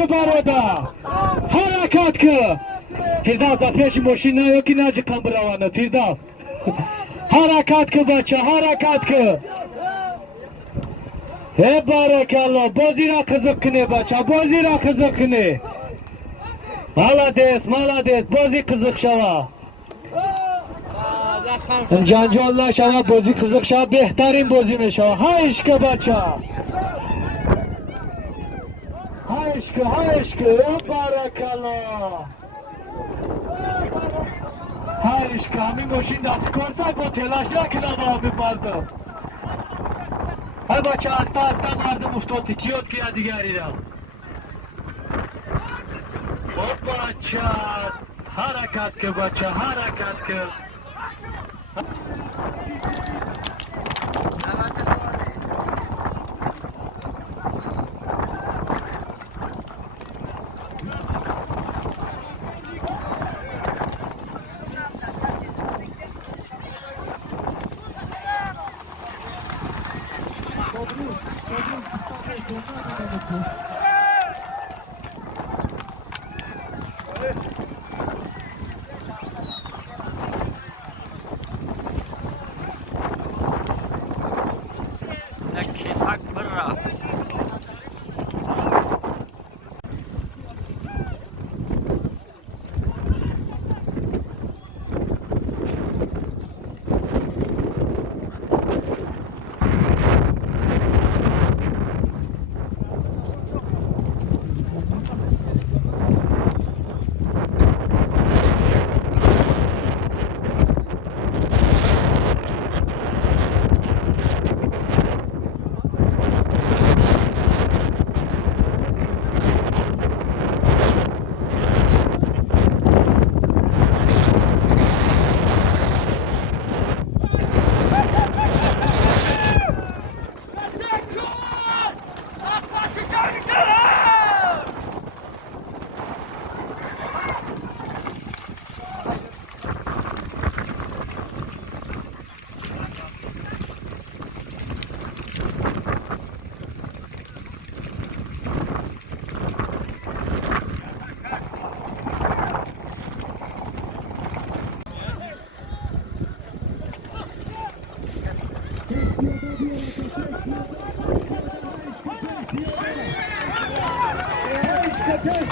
ki baroda. Harakat ki. Firdevs da peşi moşina yok ki nacı kambravanı Firdevs. Harakat ki bacha, harakat ki. He barakallah, bozira kızık kine bacha, bozira kızık kine. Malades, malades, bozi kızık şava. Cancı Allah şava, bozi kızık şava, behtarin bozi me şava. Ha işke bacha. Ha işke, he barakallah. Ha işke, hami moşin da skorsak o telaşla kilava abi bardım. Ha bacha, asta mardım uftoti, kiyot kiya digeri da. O bacha, harakat ke bacha, harakat ke.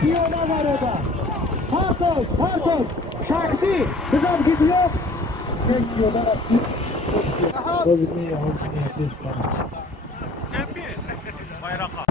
Piyona var orada. Hartos. Şarkı. Kızım gidiyor. Bekliyorlar artık. Bozmuyor. Bayraklar.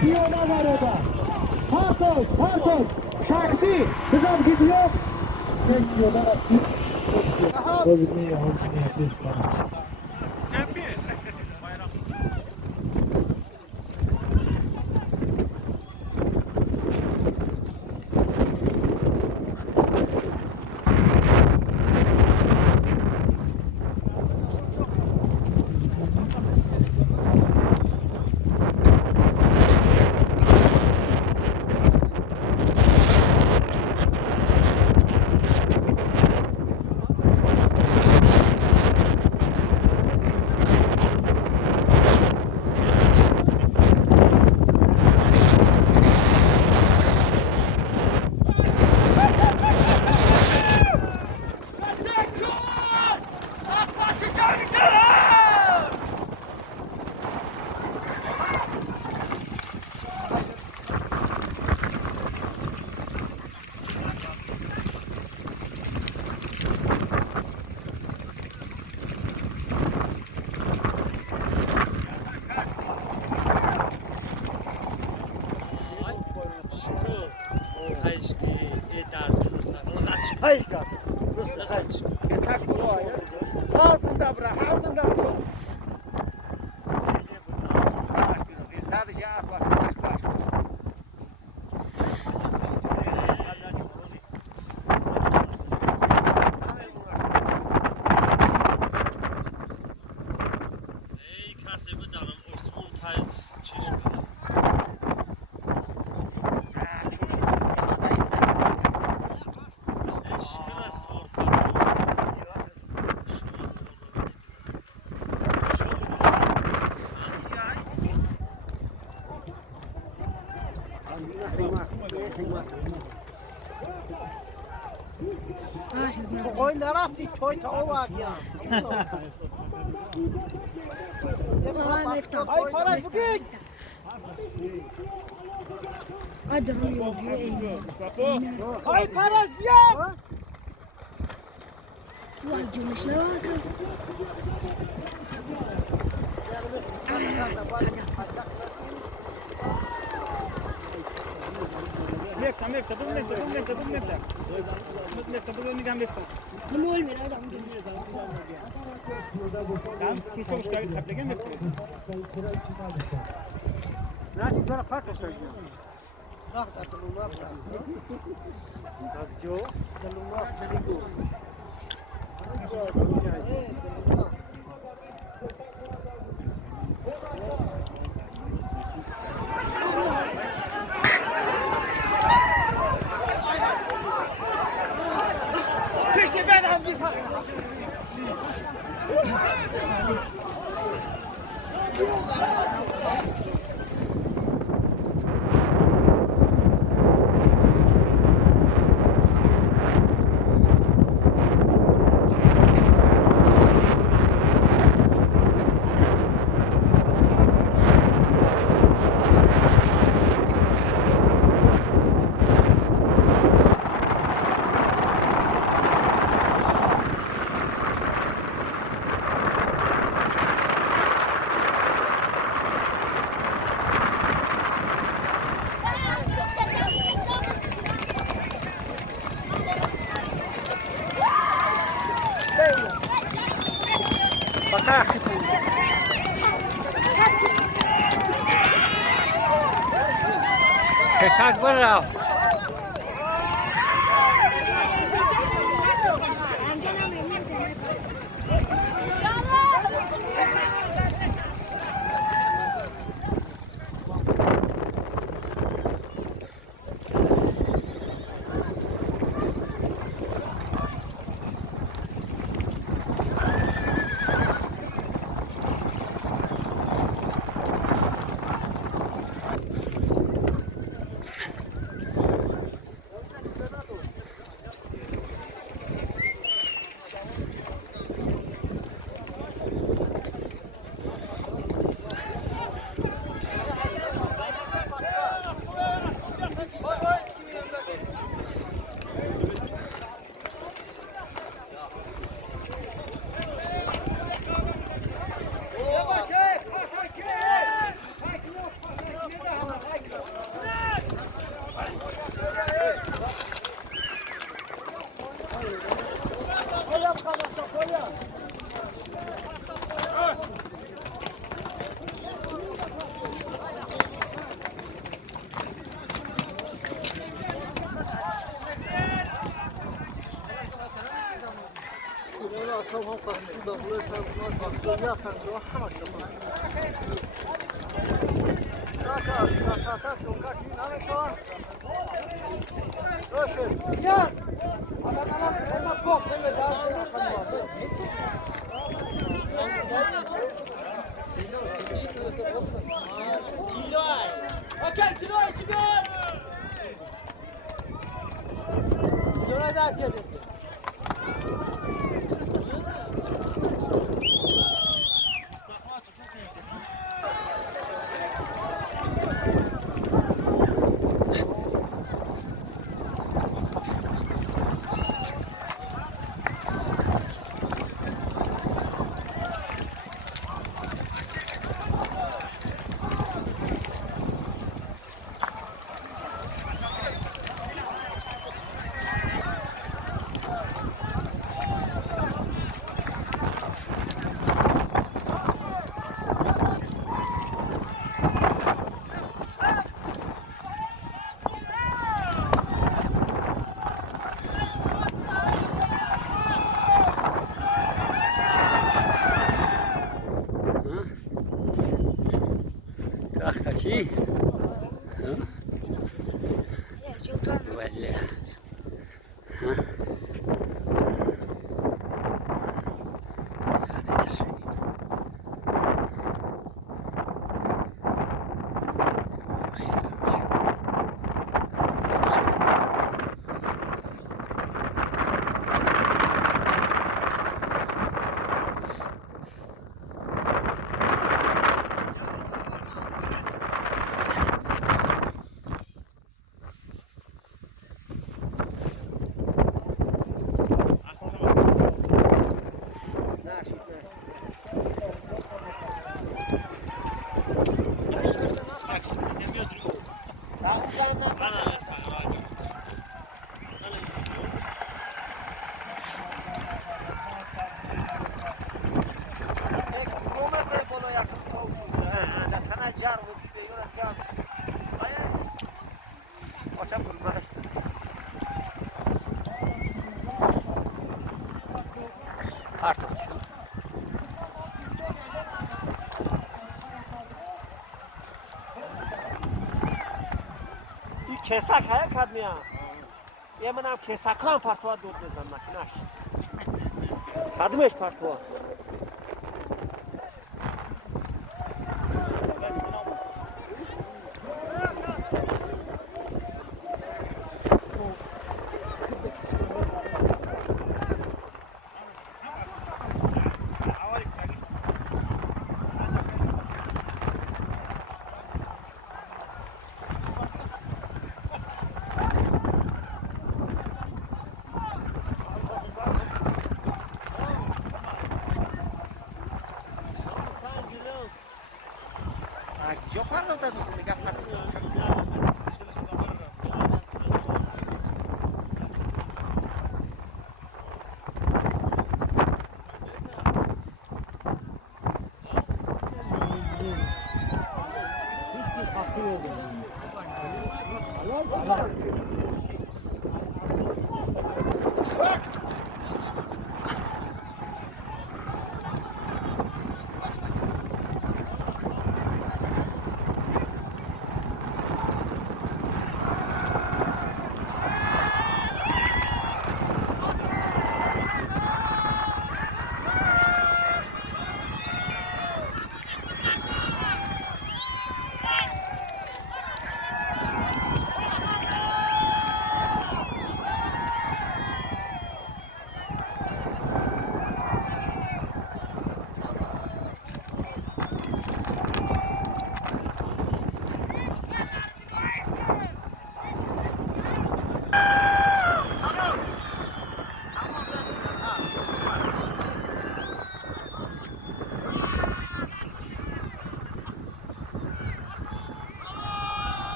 Piyona var orada. Hartos. Şarkı. Kızım gidiyor. Bekliyorlar artık. Bozmuyor. Hayır kaldı. Rusla kaç. Kesak bu var ya. Ağzında bırak, ağzında bırak. Sadece ağız var, sıkış baş. Koy nerafti toy ta o var ya. Ay para bugün. Hadi Romeo diyor eyle. Ay para ya. Vay canışına bakın. مفتح مفتح بقول مفتح بقول مفتح بقول مفتح مفتح بقول ميجان مفتح نمول من هذا عم tamam şu çok işler yapacağım mفتح Nasıl sonra fark edeceğiz. Bak da tulumlar da. Bak jo, tulumlar çeligo. İşte ben abi. Bakar. Kesak var. Tamam karşı da bulursan bunlar ya sen de haşa. Ta sokak ne şu an? Roşe. Yaz. Ama çok böyle daha sonra kalmadı. Tilay. Okey Tilay süper. Tilay da geldi. İyi. Ya çok Vallahi. Artık şu. Kesak है खादमिया ये मना केसा कहाँ पार्टवा दूध में जमना किनाश खादमेश पार्टवा जो फार होता है तो क्या फार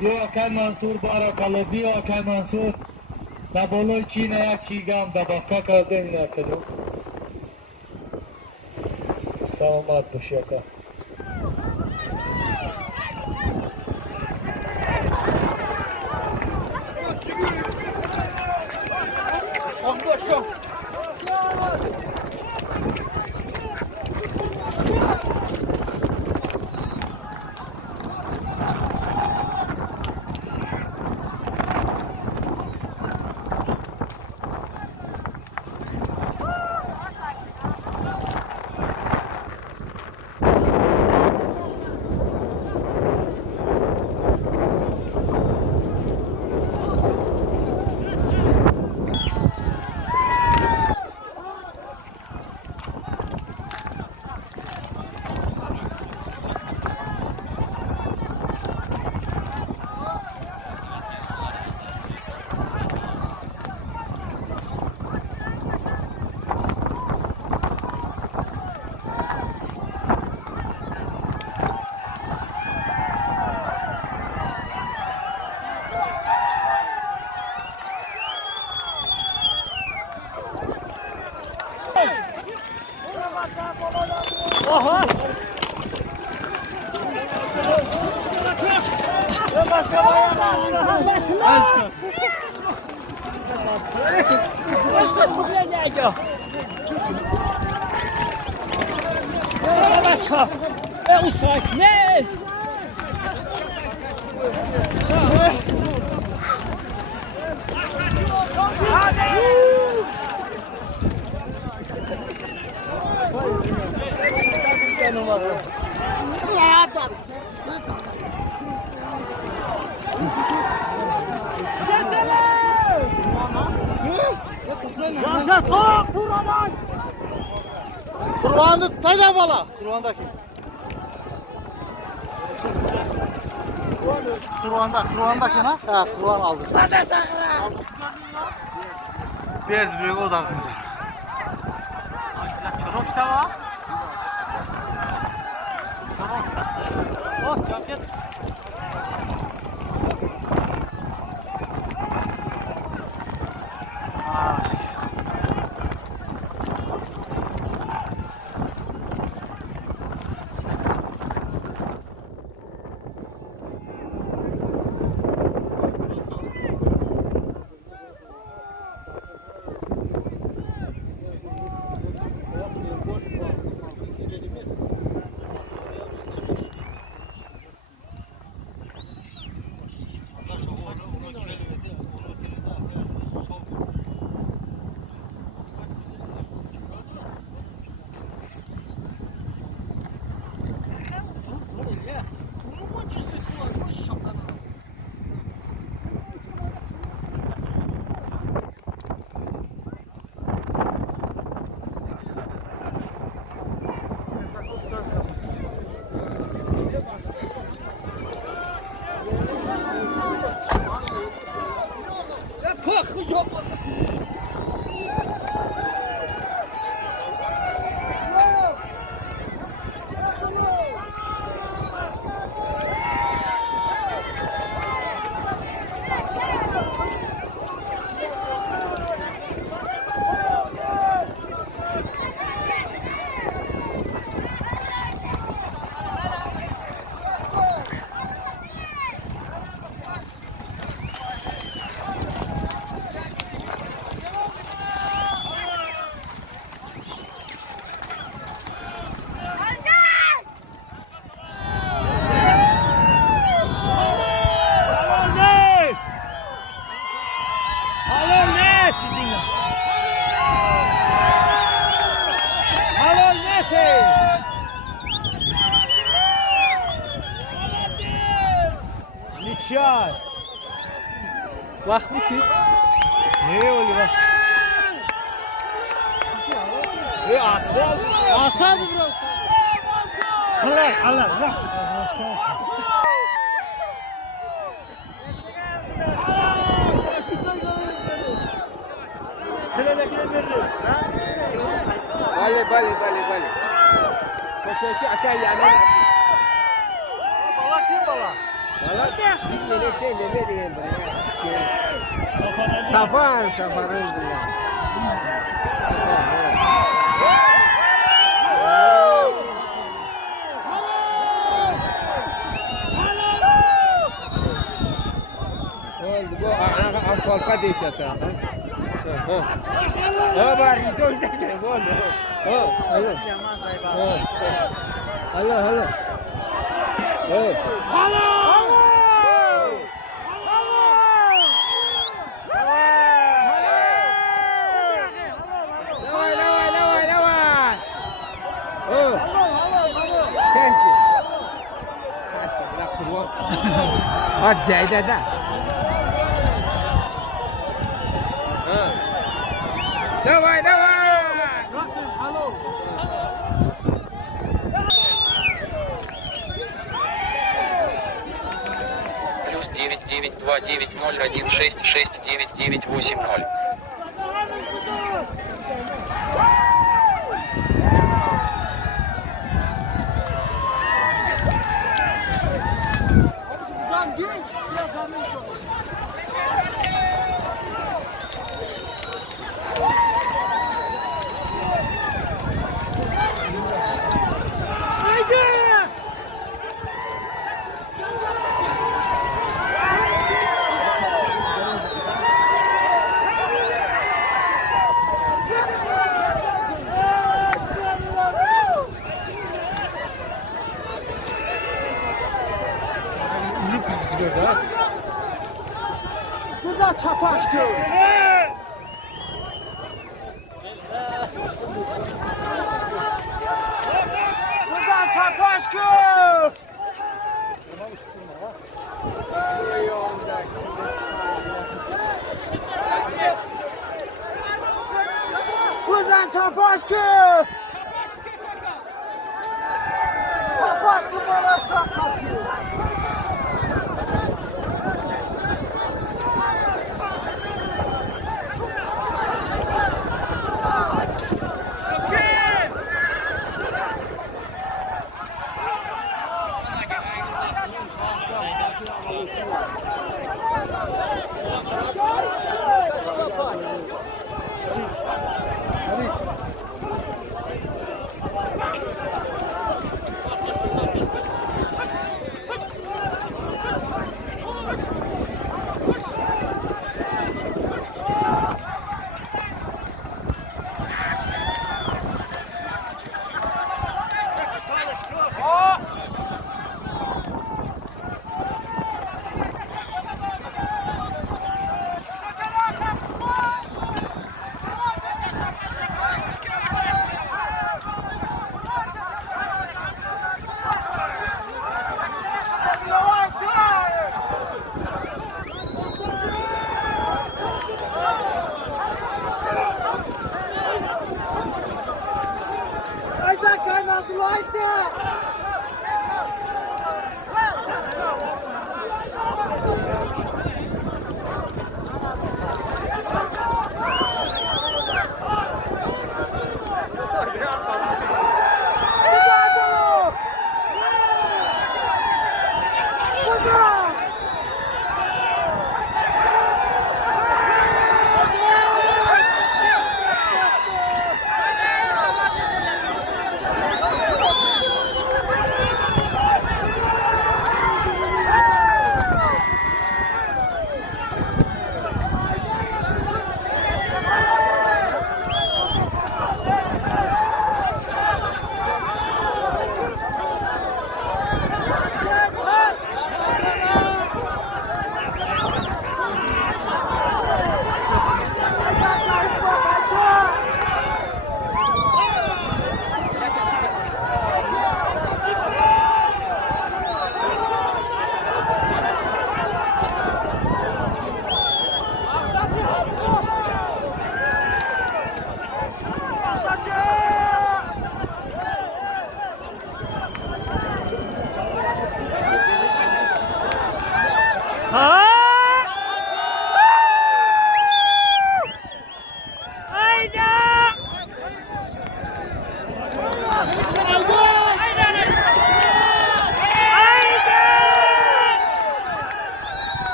دیو که منصور بارا کلا دیو که منصور در بالای چینه یک چیگم در بخکه کرده این نکدو سلامت باشی که اینجا بچه ها او ساکنه Kurbanı tayda bala. Kurbandaki. Kurbandaki ha? Ha, kurban aldık. Verdi bir o da bize. Çorok da var. Oh, çabuk. وقت میکنی؟ Nereye oluyor bak? آسان برو Allah bak. Bale. Koşuyorsun akay yani. Bala kim bala? Valla bilmeyene ne diyeyim buraya. Safarın buraya. Oldu bu asfalta değişti. Ha bari izon da gel oldu. Alo. Hadi cayda da. Давай. Плюс 99290166980. Çapaşkı. Buradan Çapaşkı. Buradan Çapaşkı. Çapaşkı bana şaklatıyor.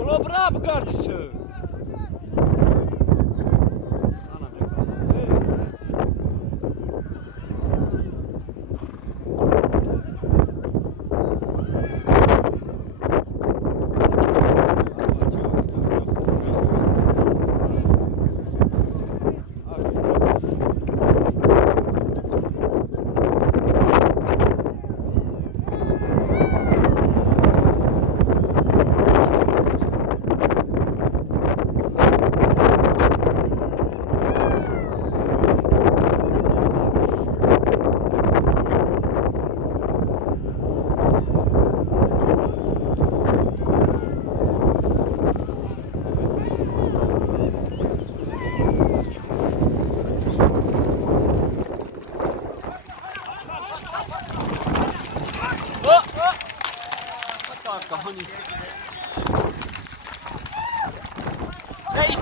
Ola bravo kardeşim. Reis.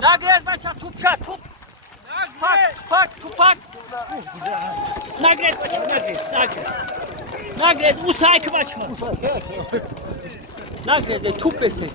Nagrez maça tupça tup. Park tupak. Nagrez maça nagrez. Nagrez usayki maça. Nagrez tup besi.